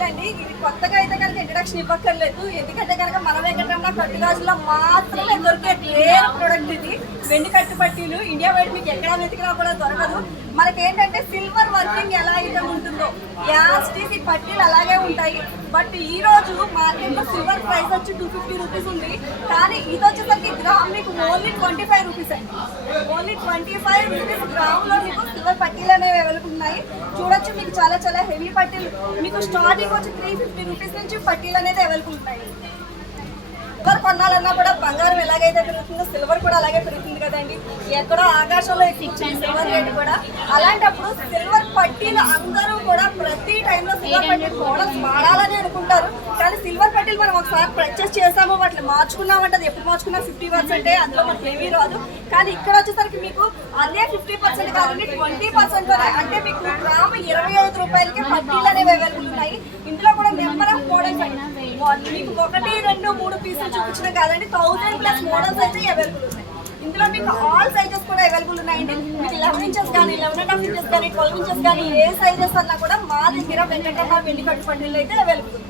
పట్టీలు అండి. ఇది కొత్తగా అయితే కనుక ఇంట్రడక్షన్ ఇవ్వక్కర్లేదు, ఎందుకంటే కనుక మన వెంకటరమణ కట్టుగాజులో మాత్రమే దొరికే రేర్ ప్రొడక్ట్ ఇది. వెండి కట్టు పట్టీలు ఇండియా వైడ్ మీకు ఎక్కడ వెతికినా కూడా దొరకదు. మనకేంటంటే సిల్వర్ వర్కింగ్ ఎలా అయితే ఉంటుందో యాస్టీస్ ఈ పట్టీలు అలాగే ఉంటాయి. బట్ ఈ రోజు మార్కెట్లో సిల్వర్ ప్రైస్ వచ్చి 250 రూపీస్ ఉంది, కానీ ఇది వచ్చేసరికి గ్రామ్ మీకు ఓన్లీ 25 రూపీస్ అండి. ఓన్లీ 25 రూపీస్ గ్రామ్లో మీకు సిల్వర్ పట్టీలు అనేవి అవైలబుల్ ఉన్నాయి. చూడొచ్చు, మీకు చాలా చాలా హెవీ పట్టీలు మీకు స్టార్టింగ్ వచ్చి 350 రూపీస్ నుంచి పట్టీలు అనేది అవైలబుల్ ఉంటాయి. సిల్వర్ కొనాలన్నా కూడా బంగారం ఎలాగైతే పెరుగుతుందో సిల్వర్ కూడా అలాగే పెరుగుతుంది కదండి. ఎక్కడో ఆకాశంలో ఎక్కించాం సిల్వర్ రేట్ కూడా. అలాంటప్పుడు సిల్వర్ పట్టీలు అందరూ కూడా ప్రతి టైంలో సిల్వర్ పట్టీలు మోడల్స్ వాడాలని అనుకుంటారు, కానీ సిల్వర్ పట్టీలు మనం ఒకసారి పర్చేస్ చేసాము, వాటిని మార్చుకున్నామంటే అది ఎప్పుడు మార్చుకున్నా 50% అందులో మనకి ఏమీ రాదు. కానీ ఇక్కడ వచ్చేసరికి మీకు అదే 50% కాదండి, 20% అంటే మీకు గ్రాము 25 రూపాయలకి పట్టీలు అనేవి అవైలబుల్ ఉన్నాయి. ఇందులో కూడా నెంబర్ ఆఫ్ మోడల్స్ అండి, మీకు 1, 2, 3 పీసులు చూపించిన కాదండి, 1000+ మోడల్స్ అయితే అవైలబుల్ ఉన్నాయి. ఇందులో మీకు ఆల్ సైజెస్ కూడా అవైలబుల్ ఉన్నాయండి. మీకు 11 ఇంచెస్ కానీ 11.5 ఇంచెస్ కానీ 12 ఇంచెస్ కానీ ఏ సైజెస్ అన్నా కూడా మా దగ్గర వెంకటరమణ వెండి కట్టు పట్టీలు అయితే అవైలబుల్ ఉన్నాయి.